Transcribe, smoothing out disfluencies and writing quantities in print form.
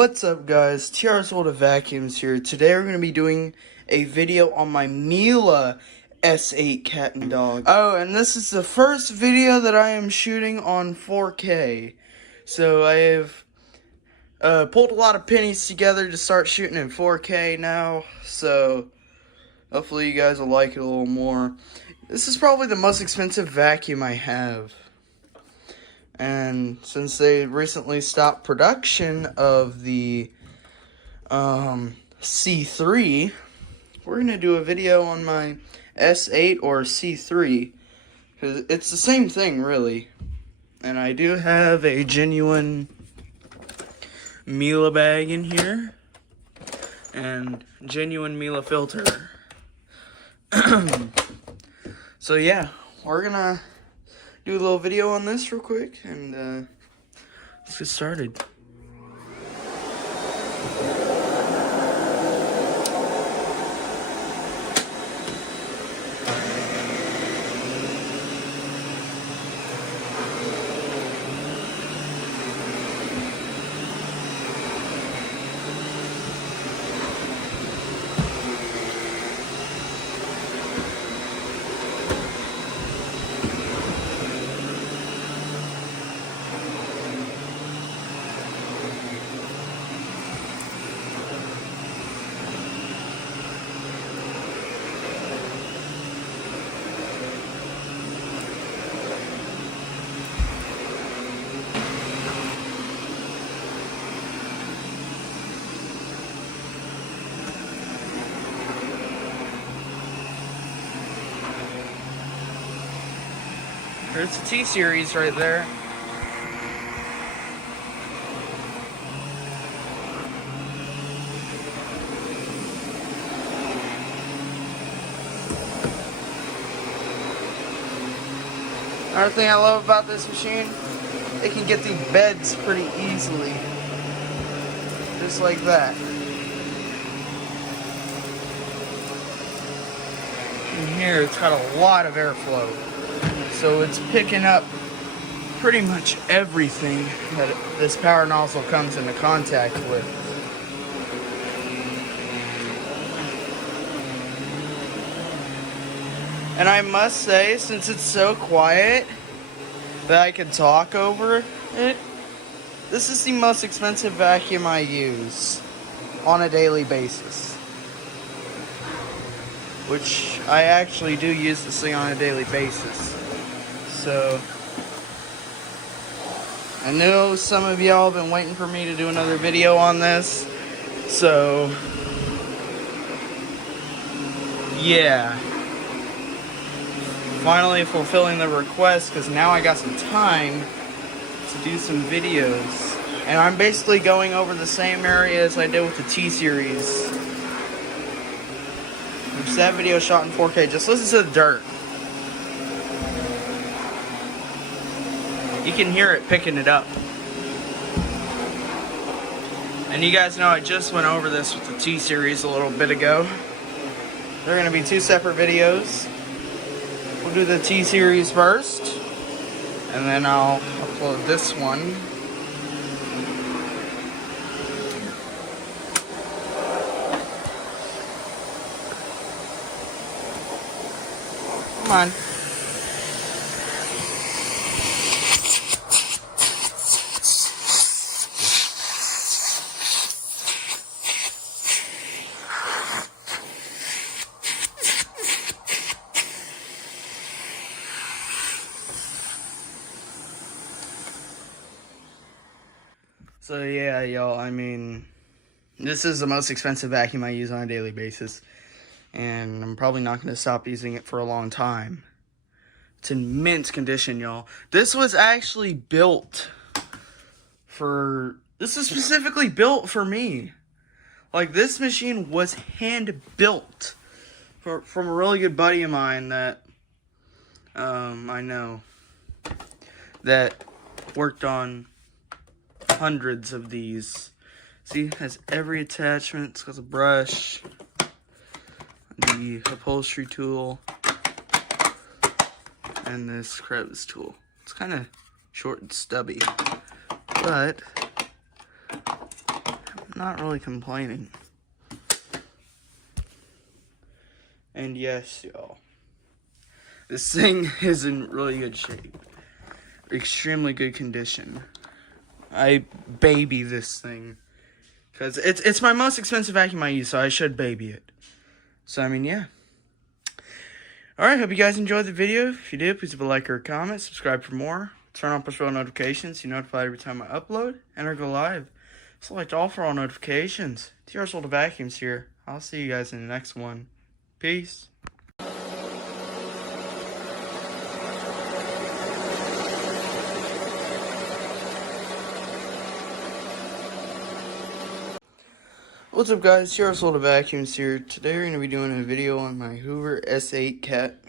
What's up, guys? TR's World of Vacuums here. Today we're going to be doing a video on my Miele S8 cat and dog. Oh, and this is the first video that I am shooting on 4K. So I have pulled a lot of pennies together to start shooting in 4K now. So hopefully you guys will like it a little more. This is probably the most expensive vacuum I have. And since they recently stopped production of the C3, we're going to do a video on my S8 or C3, because it's the same thing, really. And I do have a genuine Miele bag in here, and genuine Miele filter. So yeah, we're going to do a little video on this real quick, and let's get started. There's the T-Series right there. Another thing I love about this machine, it can get the beds pretty easily. Just like that. In here, it's got a lot of airflow. So it's picking up pretty much everything that this power nozzle comes into contact with. And I must say, since it's so quiet that I can talk over it, this is the most expensive vacuum I use on a daily basis. Which I actually do use this thing on a daily basis. So, I know some of y'all have been waiting for me to do another video on this. So, yeah. Finally fulfilling the request, because now I got some time to do some videos. And I'm basically going over the same area as I did with the T-Series. Which that video shot in 4K. Just listen to the dirt. You can hear it picking it up. And you guys know I just went over this with the T-Series a little bit ago. They're going to be two separate videos. We'll do the T-Series first, and then I'll upload this one. Come on. So yeah, y'all, I mean, this is the most expensive vacuum I use on a daily basis. And I'm probably not going to stop using it for a long time. It's in mint condition, y'all. This was actually built for... This is specifically built for me. Like, this machine was hand-built from a really good buddy of mine that I know that worked on hundreds of these. See, it has every attachment. It's got a brush, the upholstery tool, and this crevice tool. It's kind of short and stubby, but not really complaining. And yes, y'all, this thing is in really good shape. Extremely good condition. I baby this thing. Because it's my most expensive vacuum I use, so I should baby it. So, I mean, yeah. Alright, hope you guys enjoyed the video. If you did, please leave a like or a comment. Subscribe for more. Turn on push bell notifications so you're notified every time I upload and or go live. Select all for all notifications. TR Sold Vacuums here. I'll see you guys in the next one. Peace. What's up, guys? TR Sold Vacuums here. Today we're going to be doing a video on my Hoover S8 Cat